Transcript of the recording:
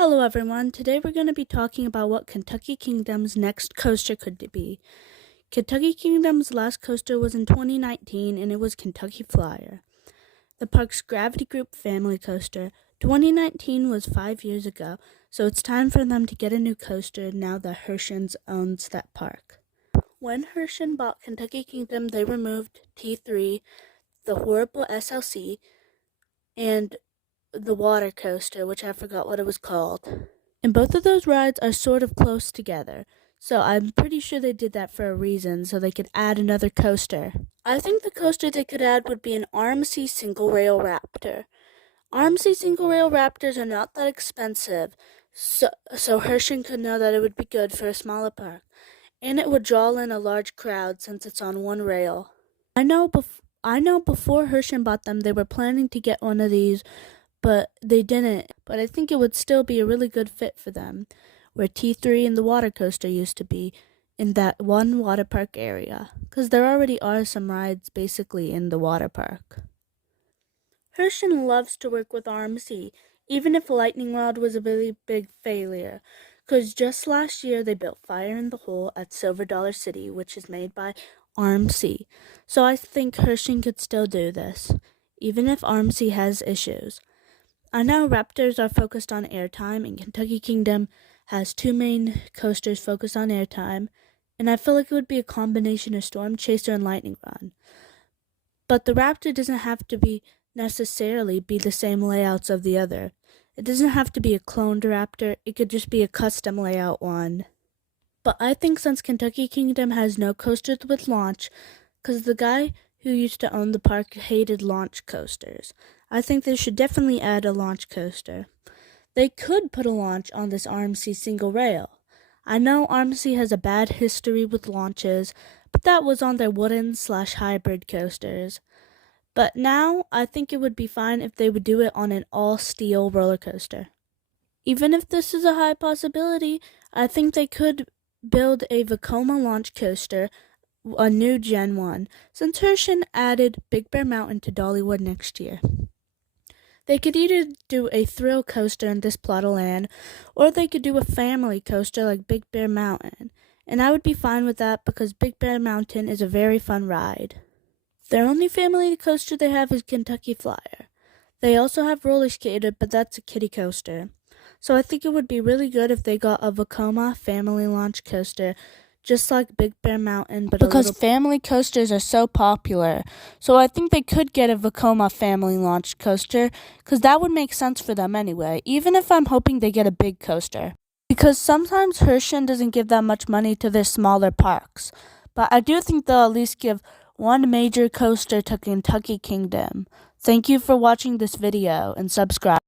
Hello everyone, today we're going to be talking about what Kentucky Kingdom's next coaster could be. Kentucky Kingdom's last coaster was in 2019 and it was Kentucky Flyer. The park's Gravity Group Family Coaster. 2019 was 5 years ago, so it's time for them to get a new coaster now that Herschend owns that park. When Herschend bought Kentucky Kingdom, they removed T3, the horrible SLC, and the water coaster, which I forgot what it was called. And both of those rides are sort of close together, so I'm pretty sure they did that for a reason, so they could add another coaster. I think the coaster they could add would be an RMC Single Rail Raptor. RMC Single Rail Raptors are not that expensive, so Herschend could know that it would be good for a smaller park. And it would draw in a large crowd since it's on one rail. I know before Herschend bought them, they were planning to get one of these, but they didn't. But I think it would still be a really good fit for them, where T3 and the water coaster used to be in that one water park area, because there already are some rides basically in the water park. Herschend loves to work with RMC, even if Lightning Rod was a really big failure, because just last year they built Fire in the Hole at Silver Dollar City, which is made by RMC. So I think Herschend could still do this, even if RMC has issues. I know Raptors are focused on airtime, and Kentucky Kingdom has two main coasters focused on airtime, and I feel like it would be a combination of Storm Chaser and Lightning Rod. But the Raptor doesn't have to necessarily be the same layouts of the other. It doesn't have to be a cloned Raptor, it could just be a custom layout one. But I think since Kentucky Kingdom has no coasters with launch, because the guy who used to own the park hated launch coasters, I think they should definitely add a launch coaster. They could put a launch on this RMC single rail. I know RMC has a bad history with launches, but that was on their wooden/hybrid coasters. But now, I think it would be fine if they would do it on an all-steel roller coaster. Even if this is a high possibility, I think they could build a Vekoma launch coaster, a new Gen 1, since Herschend added Big Bear Mountain to Dollywood next year. They could either do a thrill coaster in this plot of land, or they could do a family coaster like Big Bear Mountain, and I would be fine with that because Big Bear Mountain is a very fun ride. Their only family coaster they have is Kentucky Flyer. They also have Roller Skater, but that's a kiddie coaster. So I think it would be really good if they got a Vekoma family launch coaster, just like Big Bear Mountain, but because family coasters are so popular. So I think they could get a Vekoma family launch coaster, because that would make sense for them anyway, even if I'm hoping they get a big coaster. Because sometimes Herschend doesn't give that much money to their smaller parks, but I do think they'll at least give one major coaster to Kentucky Kingdom. Thank you for watching this video and subscribe.